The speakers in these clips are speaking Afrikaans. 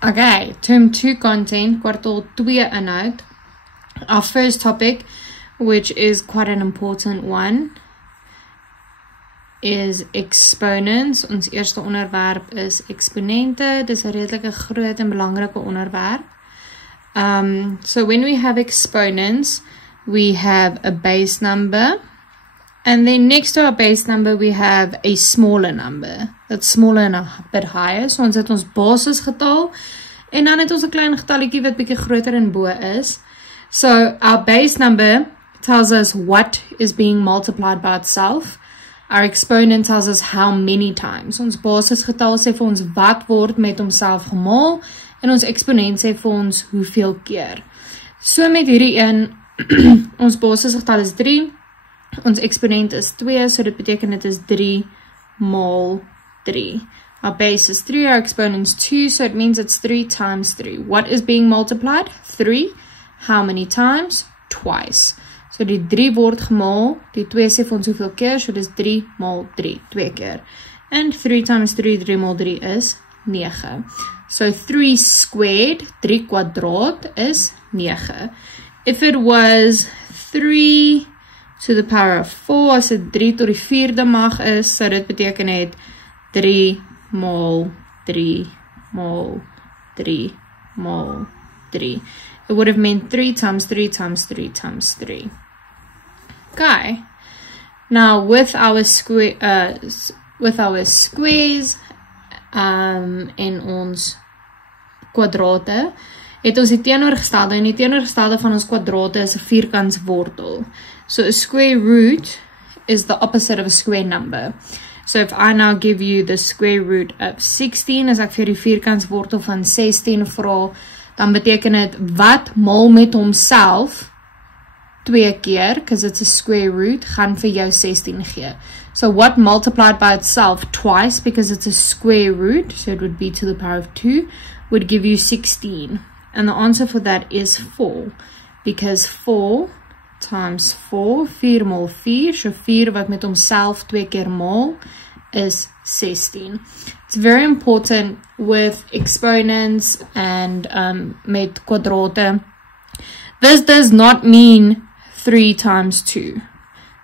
Okay, term 2 content, kwartaal 2 inhoud. Our first topic, which is quite an important one, is exponents. Ons eerste onderwerp is exponente. Dis 'n redelike groot en belangrike onderwerp. So when we have exponents, we have a base number, and then next to our base number we have a smaller number. That's smaller and a bit higher. So ons het ons basisgetal, en dan het ons 'n klein getalletjie wat bietjie groter en bo is. So our base number tells us what is being multiplied by itself. Our exponent tells us how many times. Ons basisgetal sê vir ons wat word met homself gemaal, en ons eksponent sê vir ons hoeveel keer. So met hierdie een, ons basisgetal is 3, ons eksponent is 2, so dit beteken dit is 3 maal 3. Our base is 3, our exponent is 2, so it means it's 3 times 3. What is being multiplied? 3. How many times? Twice. So die 3 word gemaal, die 2 sê vir ons hoeveel keer, so dis 3 maal 3, 2 keer. And 3 times 3, 3 maal 3 is 9. So 3 squared, 3 kwadraat is 9. If it was 3 to the power of 4, as dit 3 tot die 4de mag is, so dit beteken het 3 maal 3 maal 3 maal 3. It would have meant 3 times 3 times 3 times 3. Okay. Now with our squares en ons kwadrate, het ons die teenoorgestelde, en die teenoorgestelde van ons kwadrate is 'n vierkantswortel. So a square root is the opposite of a square number. So if I now give you the square root of 16, as ek vir die vierkantswortel van 16 vra, dan beteken dit wat maal met homself 2 keer, because it's a square root, gaan vir jou 16 gee. So what multiplied by itself twice, because it's a square root, so it would be to the power of 2, would give you 16. And the answer for that is 4, because 4 times 4, 4 maal 4, so 4 wat met homself 2 keer maal, is 16. It's very important with exponents and met kwadrate. This does not mean 3 times 2.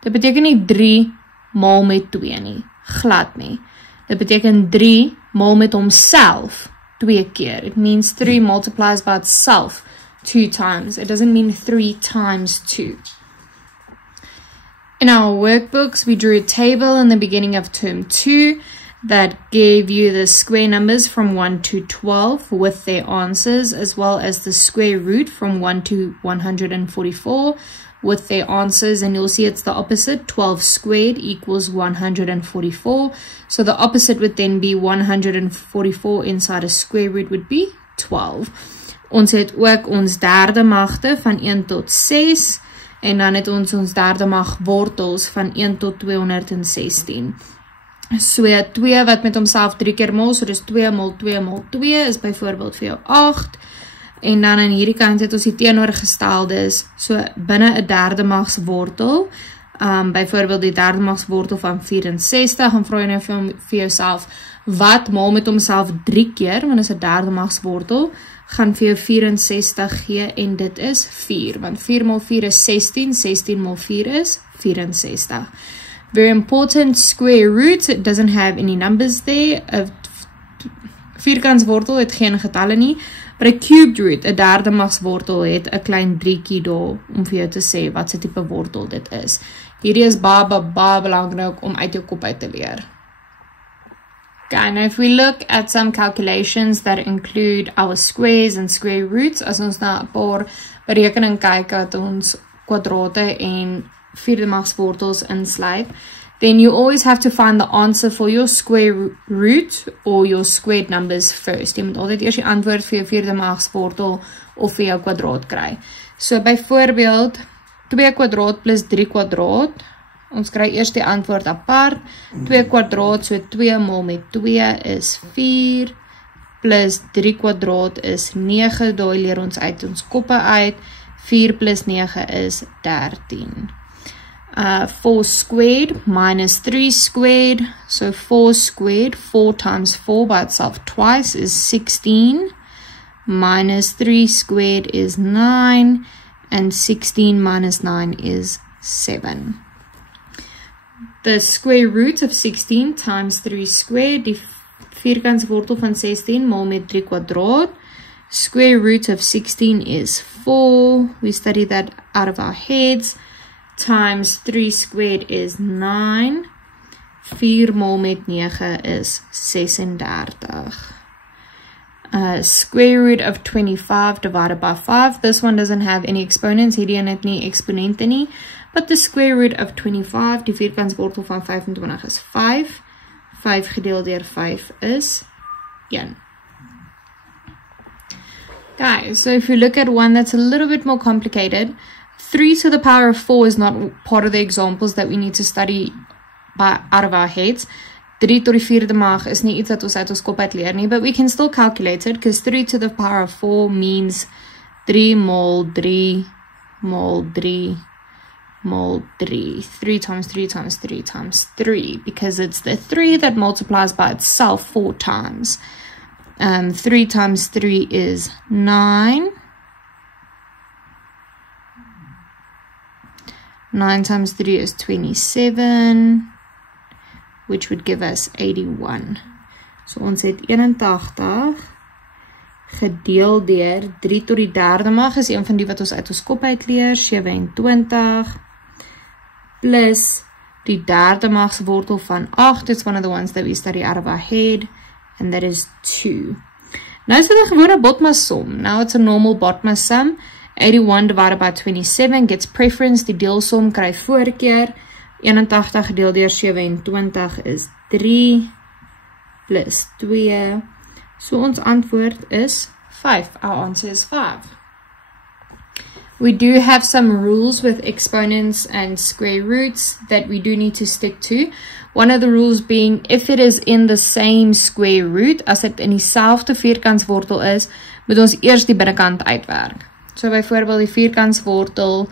Dit beteken nie 3 maal met 2 nie, glad nie. Dit beteken 3 maal met homself 2 keer. It means 3 multiplies by itself 2 times. It doesn't mean 3 times 2. In our workbooks, we drew a table in the beginning of term 2 that gave you the square numbers from 1 to 12 with their answers, as well as the square root from 1 to 144 with their answers, and you'll see it's the opposite. 12 squared equals 144. So the opposite would then be 144 inside a square root would be 12. Ons het ook ons derde magte van 1 tot 6, en dan het ons derde mag wortels van 1 tot 216. So 2 wat met homself 3 keer maal, so dis 2 maal 2 maal 2 is byvoorbeeld vir jou 8. En dan aan hierdie kant het ons die teenoorgesteldes, so binne 'n derde mags wortel, byvoorbeeld die derde mags wortel van 64, en vra jy nou vir jouself, wat maal met homself 3 keer, want is 'n derde mags wortel, gaan vir jou 64 gee, en dit is 4, want 4 maal 4 is 16, 16 maal 4 is 64. Very important, square root, it doesn't have any numbers there. 'n vierkantswortel het geen getalle nie, but a cubed root, 'n derde magswortel, het 'n klein driekie daar om vir jou te sê wat se tipe wortel dit is. Hierdie is baie belangrik om uit jou kop uit te leer. Okay, now if we look at some calculations that include our squares and square roots, as ons na 'n paar berekening kyk wat ons kwadrate en vierde magswortels insluit, then you always have to find the answer for your square root or your squared numbers first. Jy moet altyd eers die antwoord vir jou vierde magswortel of vir jou kwadraat kry. So byvoorbeeld 2 kwadraat plus 3 kwadraat, ons kry eers die antwoord apart. 2 kwadraat, so 2 maal met 2 is 4, plus 3 kwadraat is 9, daai leer ons uit ons koppe uit, 4 plus 9 is 13. 4 squared minus 3 squared, so 4 squared, 4 times 4 by itself twice is 16. minus 3 squared is 9, and 16 minus 9 is 7. The square root of 16 times 3 squared, die vierkantswortel van 16 maal met 3 kwadraat. Square root of 16 is 4. We study that out of our heads. Times 3 squared is 9. 4 maal met 9 is 36. Square root of 25 divided by 5. This one doesn't have any exponents. Hierdie en het nie exponente nie. But the square root of 25, die vierkantswortel van 25 is 5. 5 gedeeld deur 5 is 1. Guys, so if you look at one that's a little bit more complicated, 3 to the power of 4 is not part of the examples that we need to study out of our heads. 3 tot die vierde mag is nie iets dat ons uit ons kop uit leer nie, but we can still calculate it, because 3 to the power of 4 means 3 mol 3 mol 3 mol 3. 3 times 3 times 3 times 3, because it's the 3 that multiplies by itself 4 times. 3 times 3 is 9. 9 times 3 is 27, which would give us 81. So ons het 81 gedeeld deur 3 tot die derde mag, is een van die wat ons uit ons kop uitleer, 27, plus die derde magse wortel van 8, it's one of the ones that we study out of our head, and that is 2. Nou is dit 'n gewone BODMAS som. Now it's a normal BODMAS sum. 81 divided by 27 gets preference, die deelsom kry voorkeur. 81 gedeeld deur 27 is 3, plus 2. So ons antwoord is 5. Our answer is 5. We do have some rules with exponents and square roots that we do need to stick to. One of the rules being, if it is in the same square root, as dit in dieselfde vierkantswortel is, moet ons eers die binnekant uitwerk. So byvoorbeeld die vierkantswortel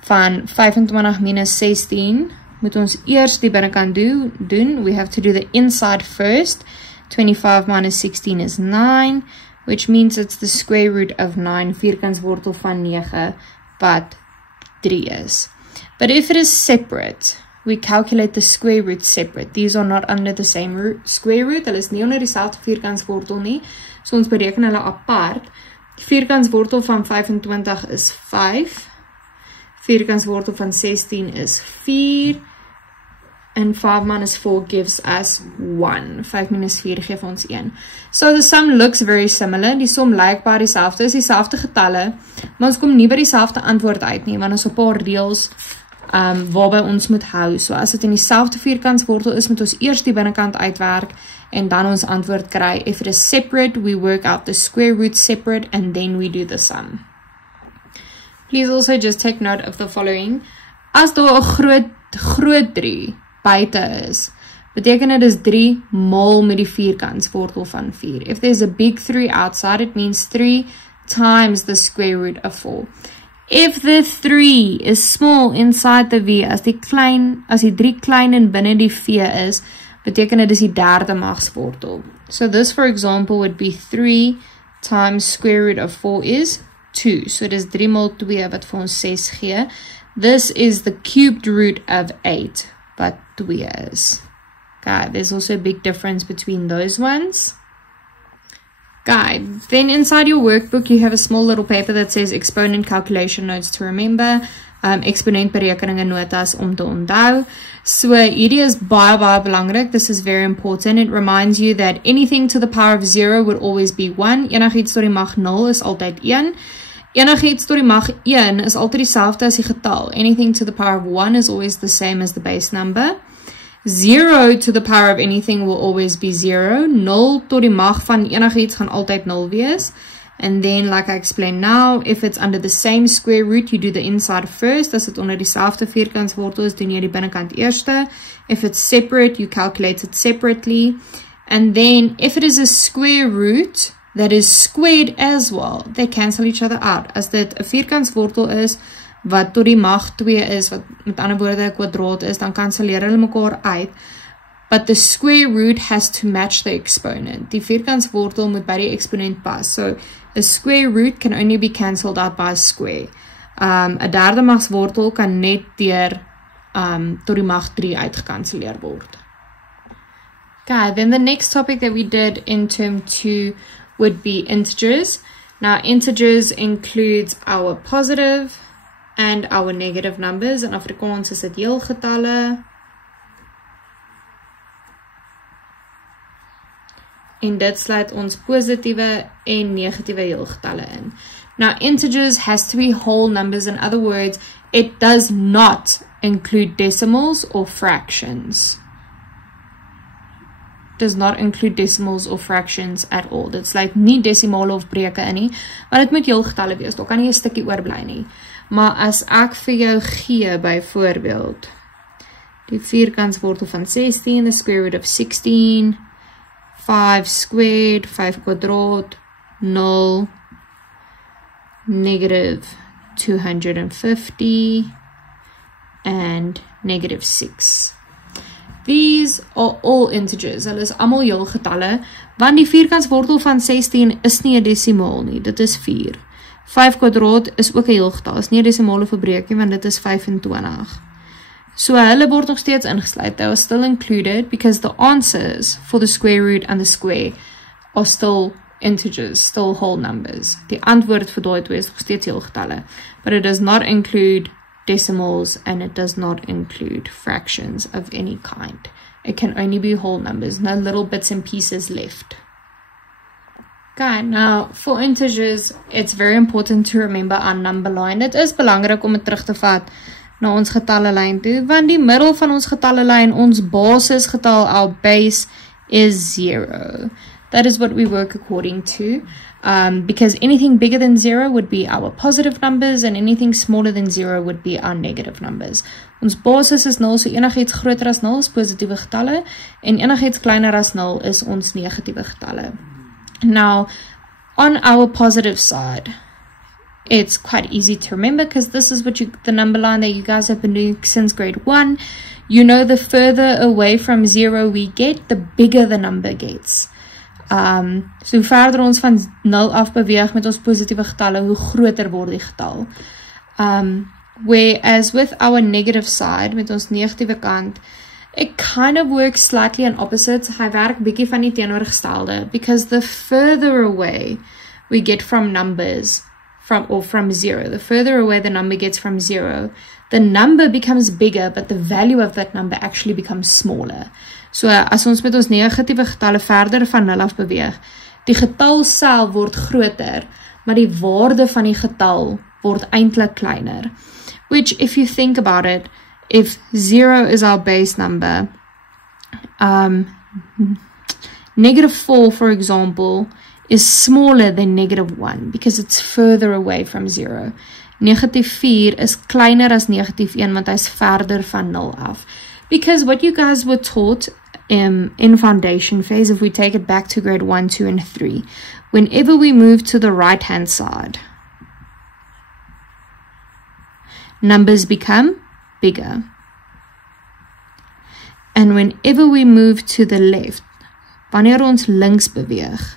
van 25 minus 16, moet ons eers die binnekant doen. We have to do the inside first. 25 minus 16 is 9, which means it's the square root of 9, vierkantswortel van 9, wat 3 is. But if it is separate, we calculate the square root separate. These are not under the same square root. Hulle is nie onder dieselfde vierkantswortel nie. So ons bereken hulle apart. Vierkantswortel van 25 is 5. Vierkantswortel van 16 is 4. And 5 minus 4 gives us 1. 5 minus 4 geef ons 1. So the sum looks very similar. Die som lyk baie dieselfde, is dieselfde getalle, maar ons kom nie by dieselfde antwoord uit nie, want ons 'n paar reëls waarby ons moet hou. So as dit in dieselfde vierkantswortel is, moet ons eers die binnekant uitwerk en dan ons antwoord kry. If it is separate, we work out the square root separate and then we do the sum. Please also just take note of the following. As daar 'n groot 3 buite is, beteken dit is 3 maal met die vierkantswortel van 4. If there's a big 3 outside, it means 3 times the square root of 4. If the 3 is small inside the V, as die 3 klein en binne die V is, beteken dit is die derde magswortel. So this, for example, would be 3 times square root of 4 is 2. So it is 3 maal 2 wat vir ons 6 gee. This is the cubed root of 8, wat 2 is. Okay, there's also a big difference between those ones. Okay, then inside your workbook you have a small little paper that says exponent calculation notes to remember, exponent berekeninge notas om te onthou. So hierdie is baie belangrik. This is very important. It reminds you that anything to the power of 0 would always be 1. Enigiets tot die mag 0 is altyd 1. Enigiets tot die mag 1 is altyd dieselfde as die getal. Anything to the power of 1 is always the same as the base number. 0 to the power of anything will always be 0. 0 tot die mag van enigiets gaan altyd 0 wees. And then, like I explained now, if it's under the same square root, you do the inside first. As dit onder dieselfde vierkantswortel is, doen jy die binnenkant eerste. If it's separate, you calculate it separately. And then, if it is a square root that is squared as well, they cancel each other out. As dit 'n vierkantswortel is, wat tot die mag 2 is, wat met ander woorde 'n kwadraat is, dan kanselleer hulle mekaar uit. but the square root has to match the exponent. Die vierkantswortel moet by die exponent pas. So a square root can only be cancelled out by a square. 'n derde magswortel kan net deur tot die mag 3 uitgekanselleer word. Okay, then the next topic that we did in term 2 would be integers. Now, integers includes our positive and our negative numbers. In Afrikaans is dit heelgetalle. En dit sluit ons positiewe en negatiewe heelgetalle in. Now, integers has to be whole numbers. In other words, it does not include decimals or fractions. Does not include decimals or fractions at all. Dit sluit nie desimale of breuke in nie, maar dit moet heelgetalle wees. Daar kan nie 'n stukkie oorbly nie. Maar as ek vir jou gee byvoorbeeld die vierkantswortel van 16, the square root of 16, 5 squared, 5 kwadraat, 0, negative 250, and negative 6. These are all integers. Hulle is almal heelgetalle, want die vierkantswortel van 16 is nie 'n desimaal nie, dit is 4. 5 kwadraat is ook 'n heelgetal, is nie 'n desimale verbreekie, want dit is 25. So hulle word nog steeds ingesluit. They are still included because the answers for the square root and the square are still integers, still whole numbers. Die antwoord vir daai twee is nog steeds heelgetalle, but it does not include decimals and it does not include fractions of any kind. It can only be whole numbers, no little bits and pieces left. Okay, now for integers, it's very important to remember our number line. Dit is belangrik om dit terug te vat na ons getallelyn toe, want die middel van ons getallelyn, ons basisgetal, our base is 0. That is what we work according to, because anything bigger than 0 would be our positive numbers and anything smaller than 0 would be our negative numbers. Ons basis is 0, so enigiets groter as 0 is positiewe getalle en enigiets kleiner as 0 is ons negatiewe getalle. Now, on our positive side, it's quite easy to remember because this is what the number line that you guys have been doing since grade 1. You know, the further away from 0 we get, the bigger the number gets. So hoe verder ons van 0 af beweeg met ons positiewe getalle, hoe groter word die getal. Whereas with our negative side, met ons negatiewe kant, it kind of works slightly on opposites. Hy werk bietjie van die teenoorgestelde, because the further away we get from numbers, from 0, the further away the number gets from 0, the number becomes bigger, but the value of that number actually becomes smaller. So as ons met ons negatiewe getalle verder van 0 af beweeg, die getal self word groter, maar die waarde van die getal word eintlik kleiner. Which, if you think about it, if 0 is our base number, negative 4, for example, is smaller than negative 1 because it's further away from 0. Negative 4 is kleiner as negative 1 want hy is verder van 0 af. Because what you guys were taught in foundation phase, if we take it back to grade 1, 2, and 3, whenever we move to the right-hand side, numbers become bigger. And whenever we move to the left, wanneer ons links beweeg,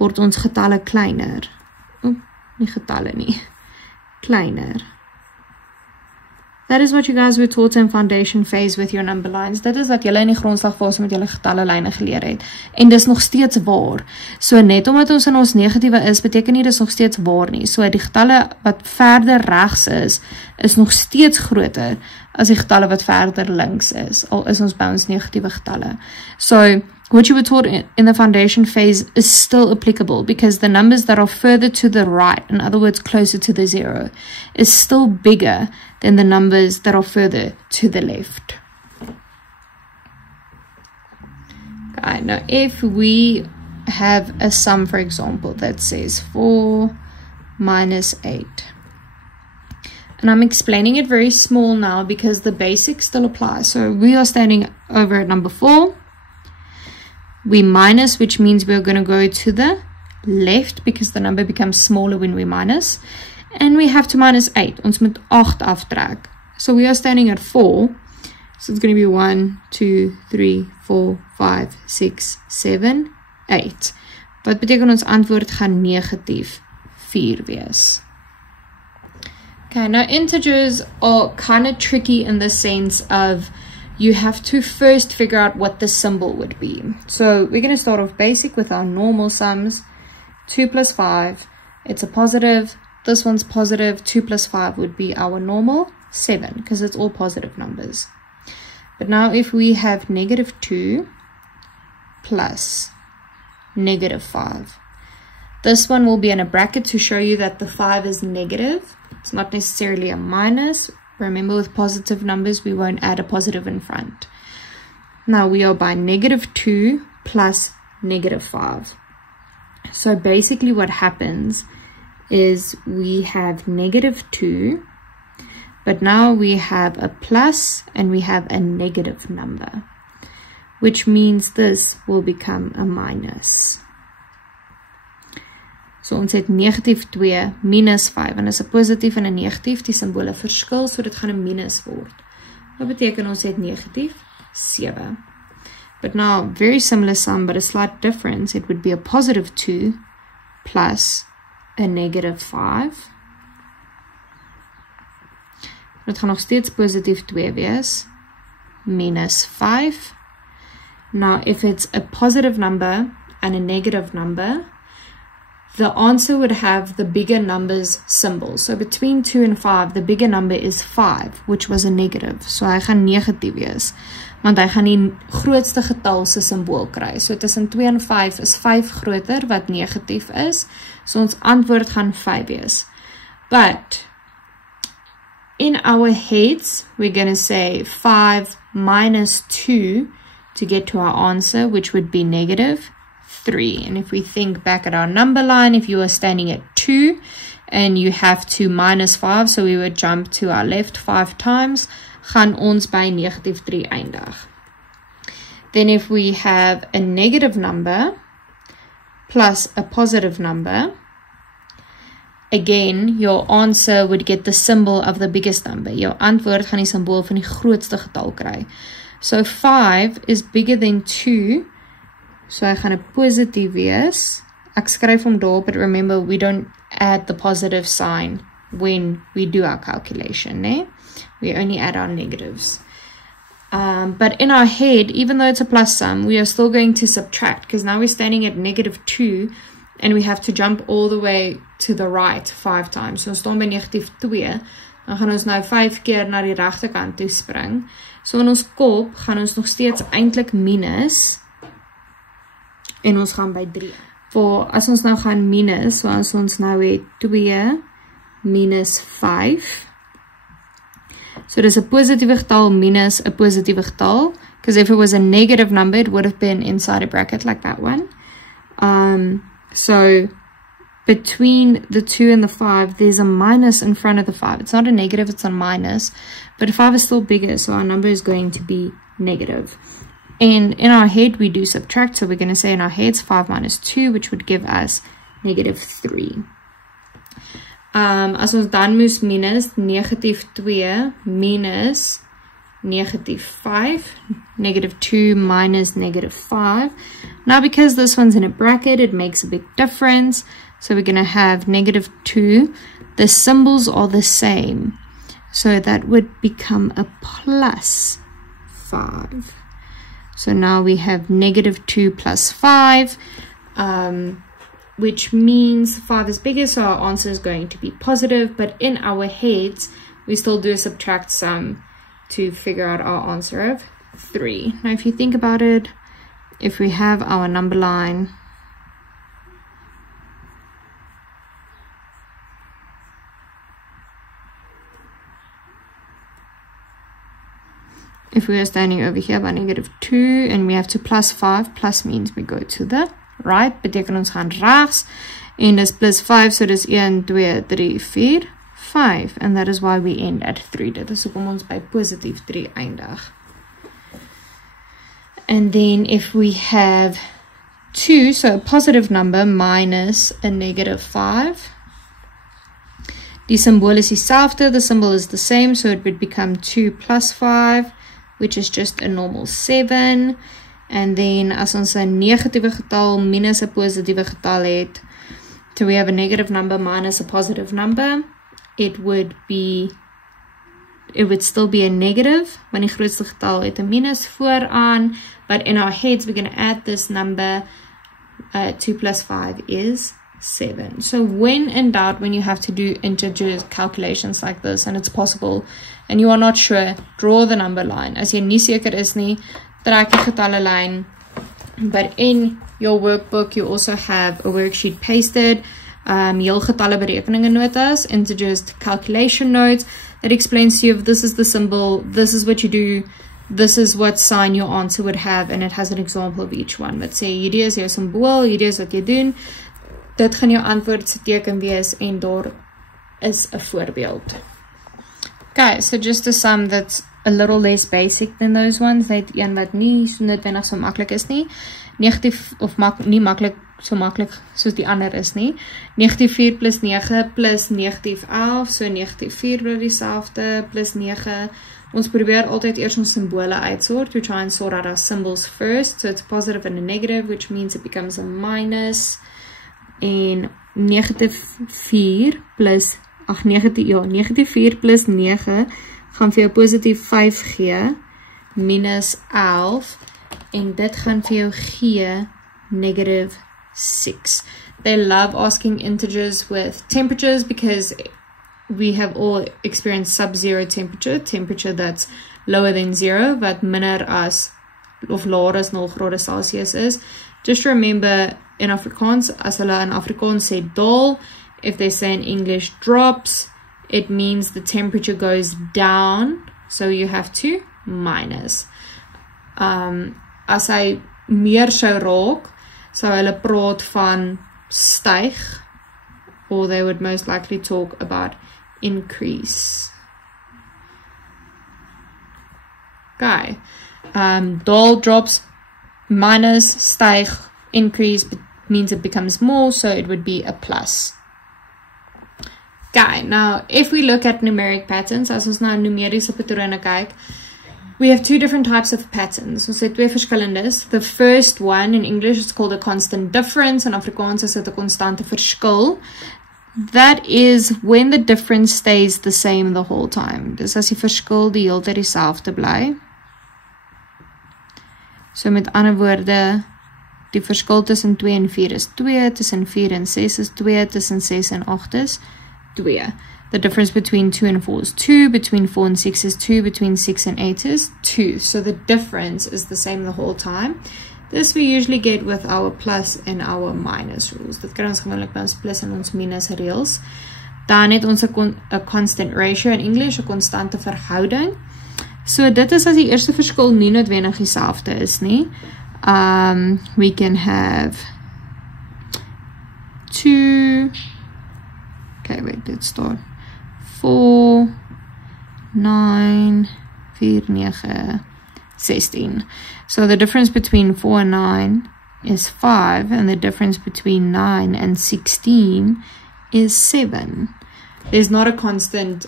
word ons getalle kleiner. Nie getalle nie. Kleiner. That is what you guys were taught in foundation phase with your number lines. Dit is wat julle in die grondslagfase met julle getalle lyne geleer het. En dis nog steeds waar. So net omdat ons in ons negatiewe is, beteken nie dis nog steeds waar nie. So die getalle wat verder regs is nog steeds groter as die getalle wat verder links is. Al is ons by ons negatiewe getalle. So what you were taught in the foundation phase is still applicable because the numbers that are further to the right, in other words, closer to the 0, is still bigger than the numbers that are further to the left. Okay, now if we have a sum, for example, that says 4 minus 8. And I'm explaining it very small now because the basics still apply. So we are standing over at number 4. We minus, which means we're going to go to the left because the number becomes smaller when we minus. And we have to minus 8. Ons moet 8 aftrek. So we are standing at 4. So it's going to be 1, 2, 3, 4, 5, 6, 7, 8. Wat beteken ons antwoord gaan negatief 4 wees? Okay, now integers are kind of tricky in the sense of you have to first figure out what the symbol would be. So we're going to start off basic with our normal sums. 2 plus 5, it's a positive. This one's positive. 2 plus 5 would be our normal 7 because it's all positive numbers. But now if we have negative 2 plus negative 5, this one will be in a bracket to show you that the 5 is negative. It's not necessarily a minus. Remember, with positive numbers, we won't add a positive in front. Now we are by negative 2 plus negative 5. So basically what happens is we have negative 2, but now we have a plus and we have a negative number, which means this will become a minus. So ons het negatief 2 minus 5, en is 'n positief en 'n negatief, die simbole verskil, so dit gaan 'n minus word. Wat beteken ons het negatief 7. But now, very similar sum, but a slight difference, it would be a positive 2 plus a negative 5. Dit gaan nog steeds positief 2 wees, minus 5. Now, if it's a positive number and a negative number, the answer would have the bigger numbers symbol. So between 2 and 5, the bigger number is 5, which was a negative. So hy gaan negatief wees, want hy gaan die grootste getal se symbool kry. So tussen 2 en 5 is 5 groter, wat negatief is. So ons antwoord gaan 5 wees. But in our heads, we're going to say 5 minus 2 to get to our answer, which would be negative 3. And if we think back at our number line, if you are standing at 2 and you have to minus 5, so we would jump to our left 5 times, gaan ons by negative 3 eindig. Then if we have a negative number plus a positive number, again, your answer would get the symbol of the biggest number. Jou antwoord gaan die symbool van die grootste getal kry. So 5 is bigger than 2, so hy gaan 'n positief wees. Ek skryf hom daar, but remember, we don't add the positive sign when we do our calculation, né? We only add our negatives. But in our head, even though it's a plus sum, we are still going to subtract, because now we're standing at negative 2, and we have to jump all the way to the right 5 times. So ons staan by negatief 2, dan gaan ons nou 5 keer na die regterkant toe spring. So in ons kop gaan ons nog steeds eintlik minus, en ons gaan by 3. For as ons nou gaan minus, so as ons nou het 2 minus 5, so dis 'n positiewe getal minus 'n positiewe getal, because if it was a negative number, it would have been inside a bracket like that one. So between the 2 and the 5, there's a minus in front of the 5. It's not a negative, it's a minus, but 5 is still bigger, so our number is going to be negative. And in our head, we do subtract, so we're going to say in our heads 5 minus 2, which would give us negative 3. As ons dan moes minus negative 2 minus negative 5, negative 2 minus negative 5. Now because this one's in a bracket, it makes a big difference. So we're going to have negative 2. The symbols are the same. So that would become a plus 5. So now we have negative 2 plus 5, which means 5 is bigger, so our answer is going to be positive. But in our heads, we still do a subtract sum to figure out our answer of 3. Now if you think about it, if we have our number line, if we are standing over here by negative 2 and we have to plus 5, plus means we go to the right, beteken ons gaan regs, en dis plus 5, so dis 1, 2, 3, 4, 5, and that is why we end at 3. Dit is hoekom ons by positief 3 eindig. And then if we have 2, so a positive number minus a negative 5, die symbol is dieselfde, the symbol is the same, so it would become 2 plus 5, which is just a normal 7. And then as ons 'n negatiewe getal minus 'n positiewe getal het, so we have a negative number minus a positive number, it would still be a negative, want die grootste getal het 'n minus vooraan, but in our heads we're going to add this number, 2 plus 5 is 7. So when in doubt, when you have to do integer calculations like this, and it's possible, and you are not sure, draw the number line. As jy nie seker is nie, trek die getalle lyn. But in your workbook, you also have a worksheet pasted, heel getalle berekeninge notas, integers calculation notes, that explains to you if this is the symbol, this is what you do, this is what sign your answer would have, and it has an example of each one. Let's say, hierdie is jou symbool, hierdie is wat jy doen, dit gaan jou antwoord se teken wees, en daar is 'n voorbeeld. Okay, so just a sum that's a little less basic than those ones, net een wat nie so noodwendig so maklik is nie, negatief, of nie maklik, so maklik soos die ander is nie, negatief 4 plus 9 plus negatief 11, so negatief 4 bly dieselfde, plus 9, ons probeer altyd eers ons simbole uitsort, to try and sort out our symbols first, so it's positive and a negative, which means it becomes a minus, en negatief 4 plus, negatief 4 plus 9, gaan vir jou positief 5 gee, minus 11, en dit gaan vir jou gee, negative 6. They love asking integers with temperatures because we have all experienced sub-zero temperature that's lower than 0, wat minder as, of laer as 0 grade Celsius is. Just remember, in Afrikaans, as hulle in Afrikaans sê daal, if they say in English drops, it means the temperature goes down, so you have to minus. As hy meer sou raak, sou hulle praat van styg, or they would most likely talk about increase. Okay, daal drops, minus, styg, increase means it becomes more, so it would be a plus. Okay, now if we look at numeric patterns, as ons na numeriese patrone kyk, we have two different types of patterns. Ons het twee verskillendes. The first one in English is called a constant difference, en Afrikaans is dit 'n konstante verskil. That is when the difference stays the same the whole time. Dus as die verskil die hele tyd dieselfde bly. So met ander woorde, die verskil tussen 2 en 4 is 2, tussen 4 en 6 is 2, tussen 6 en 8 is 2. The difference between 2 and 4 is 2, between 4 and 6 is 2, between 6 and 8 is 2. So the difference is the same the whole time. This we usually get with our plus and our minus rules. Dit kry ons gewoonlik by ons plus en ons minus reëls. Dan het ons 'n constant ratio in English, 'n konstante verhouding. So dit is as die eerste verskil nie noodwendig dieselfde is nie. We can have 2, okay, wait, let's start. 4, 9, 4, 9, 16. So the difference between 4 and 9 is 5, and the difference between 9 and 16 is 7. There's not a constant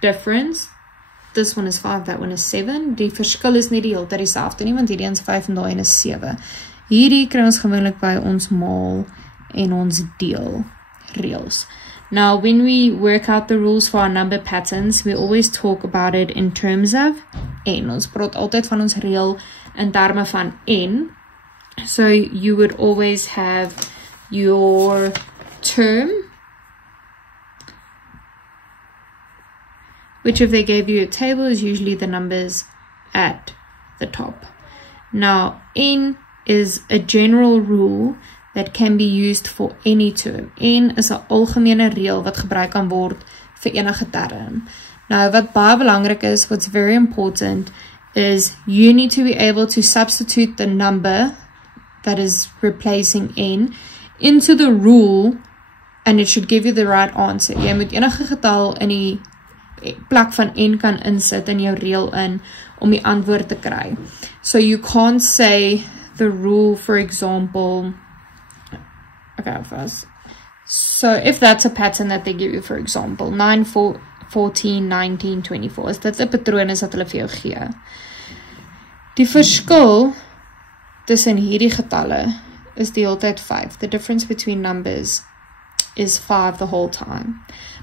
difference. This one is 5, that one is 7. Die verskil is nie die hele tyd dieselfde nie, want hierdie is 5 en daai een is 7. Hierdie kry ons gewoonlik by ons maal en ons deel reëls. Now, when we work out the rules for our number patterns, we always talk about it in terms of n. Ons praat altyd van ons reël in terme van n. So you would always have your term, which if they gave you a table is usually the numbers at the top. Now, n is a general rule that can be used for any term. N is 'n algemene reël wat gebruik kan word vir enige term. Now, wat baie belangrik is, what's very important, is you need to be able to substitute the number that is replacing n into the rule, and it should give you the right answer. Jy moet enige getal in die plek van n kan insit in jou reël in om die antwoord te kry. So you can't say the rule, for example, okay, first. So if that's a pattern that they give you, for example, 9, 14, 19, 24, is dit 'n patroon is dat hulle vir jou gee. Die verskil tussen hierdie getalle is die hele tyd 5. The difference between numbers is 5 the whole time.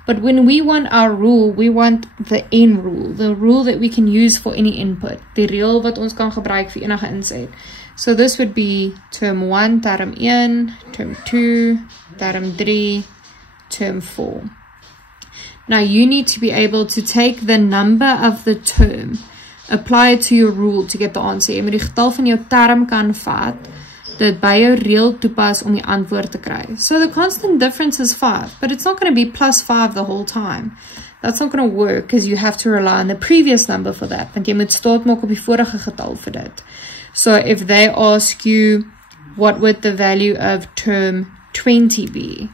But when we want our rule, we want the n rule, the rule that we can use for any input, die reël wat ons kan gebruik vir enige inset. So this would be term 1, term 1, term 2, term 3, term 4. Now you need to be able to take the number of the term, apply it to your rule to get the answer. Jy moet die getal van jou term kan vat, dit by jou reël toepas om die antwoord te kry. So the constant difference is 5, but it's not going to be plus 5 the whole time. That's not going to work because you have to rely on the previous number for that, want jy moet staat maak op die vorige getal vir dit. So if they ask you, what would the value of term 20 be?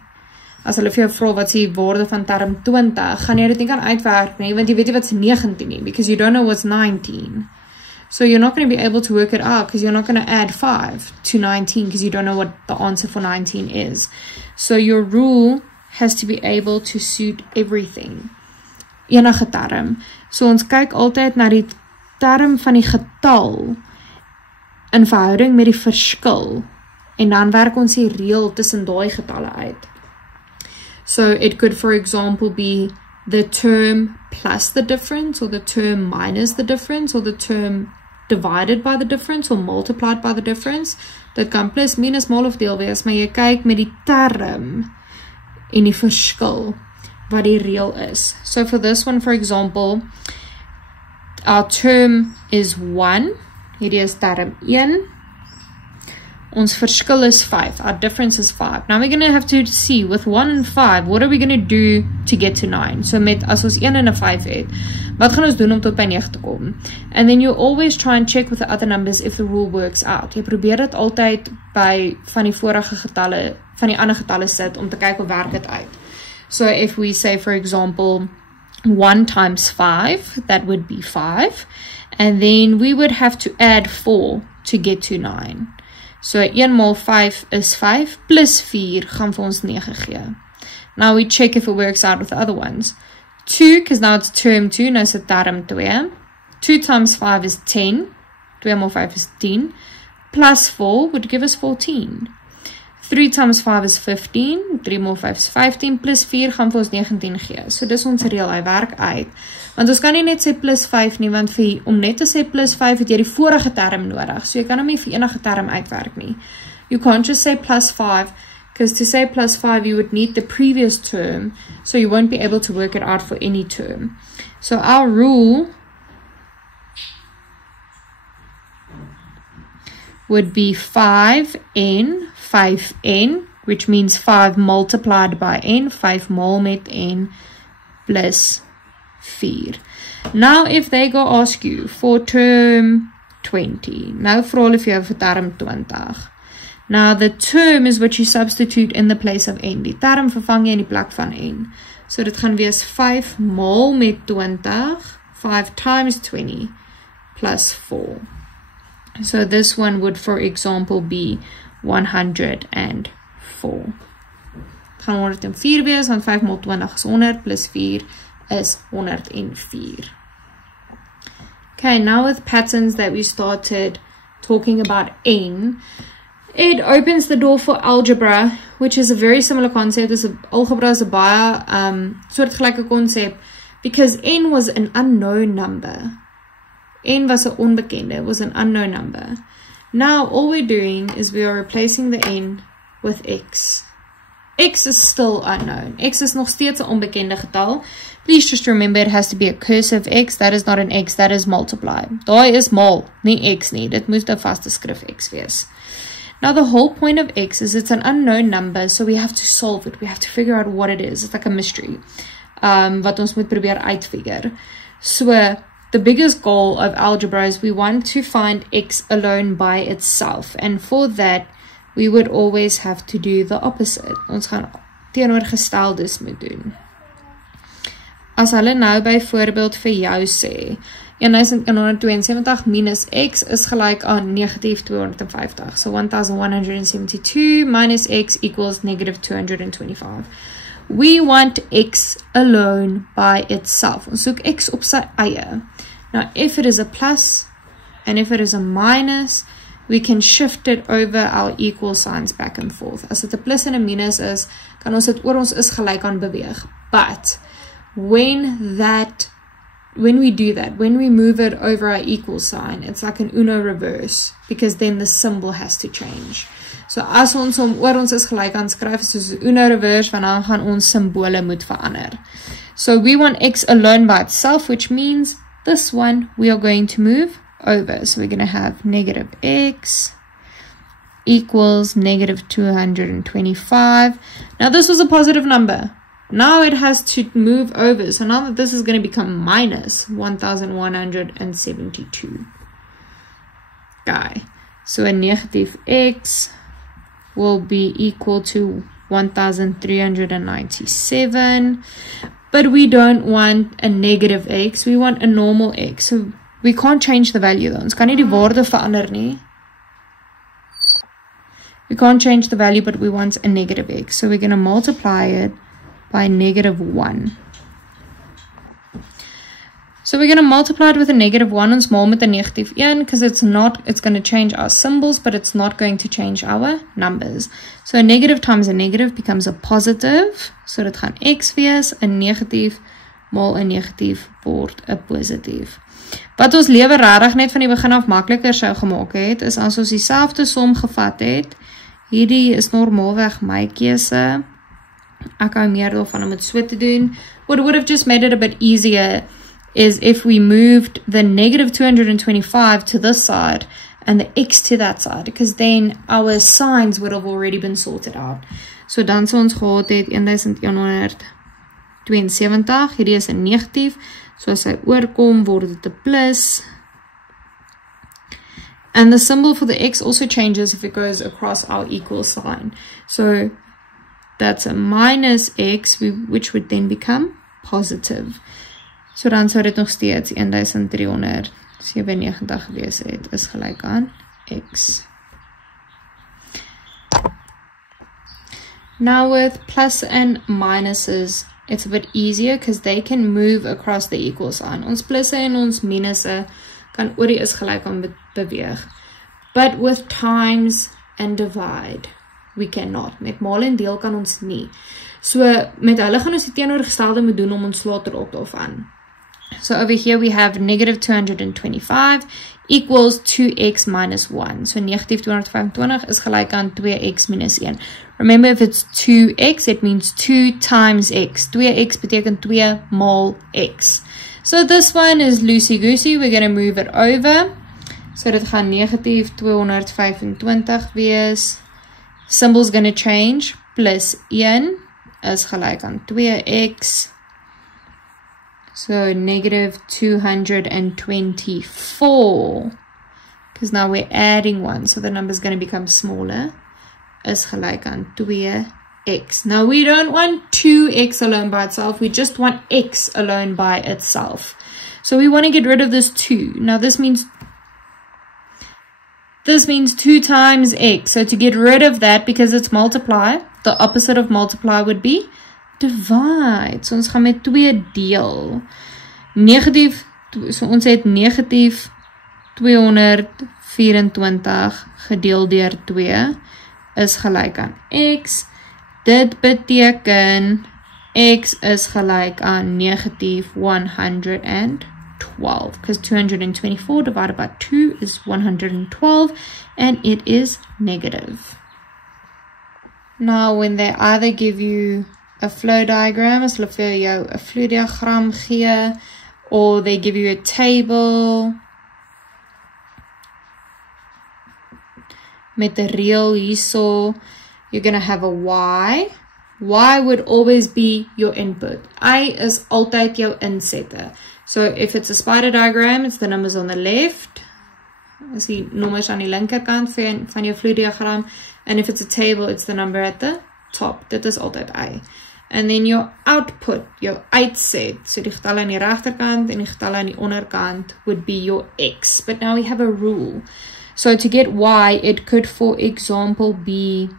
As hulle vir jou vra wat is die waarde van term 20, gaan jy dit nie kan uitwerk nie, want jy weet nie wat is 19 nie, because you don't know what's 19. So you're not going to be able to work it out because you're not going to add 5 to 19 because you don't know what the answer for 19 is. So your rule has to be able to suit everything. Enige term. So ons kyk altyd na die term van die getal in verhouding met die verskil en dan werk ons die reël tussen daai getalle uit. So it could, for example, be the term plus the difference, or the term minus the difference, or the term divided by the difference, or multiplied by the difference. Dit kan plus, minus, mal of deel wees, maar jy kyk met die term en die verskil wat die reël is. So for this one, for example, our term is 1. Hierdie is term 1. Ons verskil is 5. Our difference is 5. Now we're going to have to see with 1 and 5, what are we going to do to get to 9? So met as ons 1 en 'n 5 het, wat gaan ons doen om tot by 9 te kom? And then you always try and check with the other numbers if the rule works out. Jy probeer dit altyd by van die vorige getalle, van die ander getalle sit om te kyk of werk dit uit. So if we say, for example, 1 times 5, that would be 5. And then we would have to add 4 to get to 9. So 1 maal 5 is 5, plus 4 gaan vir ons 9 gee. Now we check if it works out with the other ones. 2, because now it's term 2, nou is het term 2. 2 times 5 is 10. 2 maal 5 is 10. Plus 4 would give us 14. 3 times 5 is 15. 3 maal 5 is 15. Plus 4 gaan vir ons 19 gee. So dis ons reël, hy werk uit. Want ons kan nie net sê plus 5 nie, want om net te sê plus 5 het jy die vorige term nodig. So jy kan hom nie vir enige term uitwerk nie. You can't just say plus 5, because to say plus 5 you would need the previous term, so you won't be able to work it out for any term. So our rule would be 5n, 5n, which means 5 multiplied by n, 5 mal met n, plus 4. Now if they go ask you for term 20, nou vra hulle vir jou vir term 20. Now the term is what you substitute in the place of n. Die term vervang jy in die plek van n. So dit gaan wees 5 mal met 20, 5 times 20, plus 4. So this one would, for example, be 104. Het gaan 104 wees, want 5 mal 20 is 100, plus 4 is 104. Okay, now with patterns that we started talking about n, it opens the door for algebra, which is a very similar concept. Algebra is a baie soortgelyke concept, because n was an unknown number. N was an onbekende, was an unknown number. Now all we're doing is we are replacing the n with x. X is still unknown. X is nog steeds 'n onbekende getal. Please just remember it has to be a cursive x. That is not an x, that is multiply. Daai is mal, nie x nie. Dit moet 'n vaste skrif x wees. Now the whole point of x is it's an unknown number, so we have to solve it. We have to figure out what it is. It's like a mystery. Wat ons moet probeer uitfigure. So the biggest goal of algebra is we want to find x alone by itself. And for that, we would always have to do the opposite. Ons gaan teenoorgesteldes moet doen. As hulle nou byvoorbeeld vir jou sê, 1172 minus x is gelyk aan negatief 250. So 1172 minus x equals negative 225. We want x alone by itself. Ons soek x op sy eie. Now, if it is a plus and if it is a minus, we can shift it over our equal signs back and forth. As dit 'n plus en 'n minus is, kan ons dit oor ons is gelyk aan beweeg. But when we do that, when we move it over our equal sign, it's like an Uno reverse, because then the symbol has to change. So as ons hom oor ons is gelyk aan skryf soos Uno reverse, want dan gaan ons simbole moet verander. So we want x alone by itself, which means this one we are going to move over. So we're going to have negative x equals negative 225. Now this was a positive number. Now it has to move over. So now that this is going to become minus 1172. Okay. So a negative x will be equal to 1397. But we don't want a negative x. We want a normal x. So we can't change the value though. Ons kan nie die waarde verander nie. We can't change the value, but we want a negative x. So we're going to multiply it by negative 1. So we're going to multiply it with a negative 1 ons maal met a negative 1, because it's going to change our symbols, but it's not going to change our numbers. So a negative times a negative becomes a positive. So dit gaan x wees, a negatief maal a negatief word a positief. Wat ons lewe regtig net van die begin af makliker sou gemaak het, is as ons dieselfde som gevat het. Hierdie is normaalweg my keuse. Ek hou meer daarvan om dit so te doen. What would have just made it a bit easier is if we moved the negative 225 to this side and the x to that side, because then our signs would have already been sorted out. So dan sou ons gehad het 1172, hierdie is 'n negatief, so as hy oorkom word dit 'n plus. And the symbol for the x also changes if it goes across our equal sign. So that's a minus x, which would then become positive. So dan sou dit nog steeds 1397 gewees het, is gelyk aan x. Now with plus and minuses, it's a bit easier because they can move across the equal sign. Ons plusse en ons minusse kan oor die is gelyk aan beweeg. But with times and divide, we cannot. Met maal en deel kan ons nie. So met hulle gaan ons die teenoorgestelde moet doen om ons later op daarvan. So over here we have negative 225 equals 2x minus 1. So negative 225 is gelyk aan 2x minus 1. Remember, if it's 2x, it means 2 times x. 2x beteken 2 maal x. So this one is loosey-goosey. We're going to move it over. So dit gaan negative 225 wees. Symbol's going to change. Plus 1 is gelyk aan 2x. So negative 224, because now we're adding 1, so the number is going to become smaller, is gelyk aan 2x. Now we don't want 2x alone by itself, we just want x alone by itself. So we want to get rid of this 2. Now this means 2 times x. So to get rid of that, because it's multiply, the opposite of multiply would be divide. So ons gaan met 2 deel. Negatief, so ons het negatief 224 gedeel deur 2 is gelyk aan x. Dit beteken x is gelyk aan negative 112, because 224 divided by 2 is 112, and it is negative. Now when they either give you a flow diagram, as hulle vir jou 'n flow diagram gee, or they give you a table met 'n reël hierso, you're going to have a y. Y would always be your input. I is altyd jou insette. So if it's a spider diagram, it's the numbers on the left. As die nommers aan die linkerkant van jou flow diagram, and if it's a table, it's the number at the top. Dit is altyd I. And then your output, your uitset, so die getalle aan die regterkant en die getalle aan die onderkant would be your x. But now we have a rule. So to get y, it could, for example, be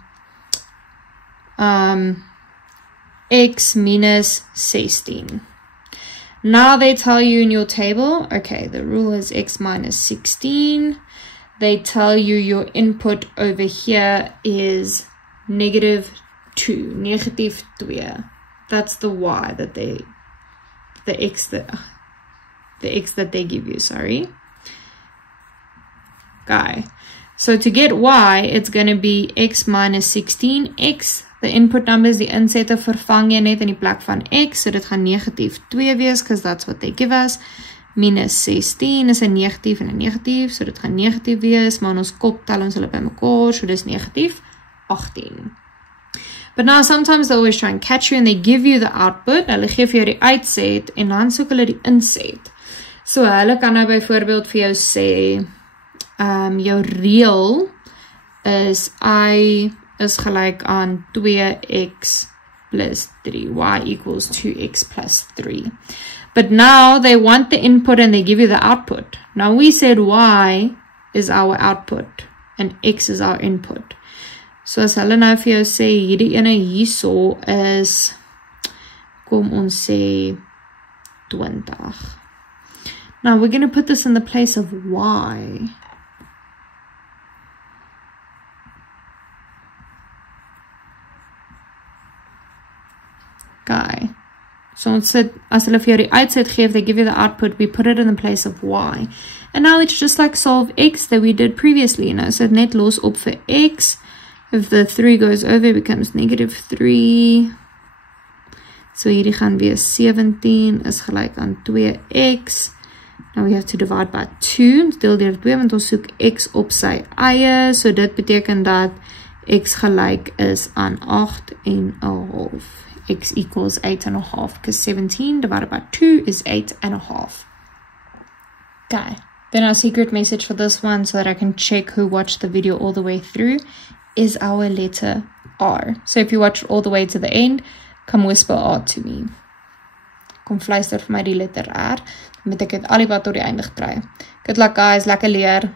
x minus 16. Now they tell you in your table, okay, the rule is x minus 16. They tell you your input over here is negative 2, negative 2. That's the y that the x that they give you, sorry. Okay. So to get y, it's going to be x minus 16. X, the input number is die insette, vervang jy net in die plek van x, so dit gaan negatief 2 wees, because that's what they give us. Minus 16 is 'n negatief en 'n negatief, so dit gaan negatief wees, maar in ons kop tel ons hulle by mekaar, so dis negatief 18. But now sometimes they always try and catch you and they give you the output, hulle gee vir jou die uitset, en dan soek hulle die inset. So hulle kan nou byvoorbeeld vir jou sê, jou reël is I is gelyk aan 2x plus 3, y equals 2x plus 3. But now they want the input and they give you the output. Now we said y is our output and x is our input. So as hulle nou vir jou sê, hierdie ene hierso is, kom ons sê 20. Now we're going to put this in the place of y. Okay. So ons sit, as hulle vir jou die uitset gee, they give you the output, we put it in the place of y. And now it's just like solve x that we did previously, you know. So net los op vir x. If the 3 goes over, it becomes negative 3. So hierdie gaan wees 17 is gelyk aan 2x. Now we have to divide by 2. Ons deel deur 2, want ons soek x op sy eie. So dit beteken dat x gelyk is aan 8.5. X equals 8.5, because 17 divided by 2 is 8.5. Okay. Then our secret message for this one, so that I can check who watched the video all the way through, is our letter R. So if you watch all the way to the end, come whisper R to me. Kom fluister vir my die letter R, dan moet ek dit al die wat tot die einde gekry. Good luck guys, lekker leer.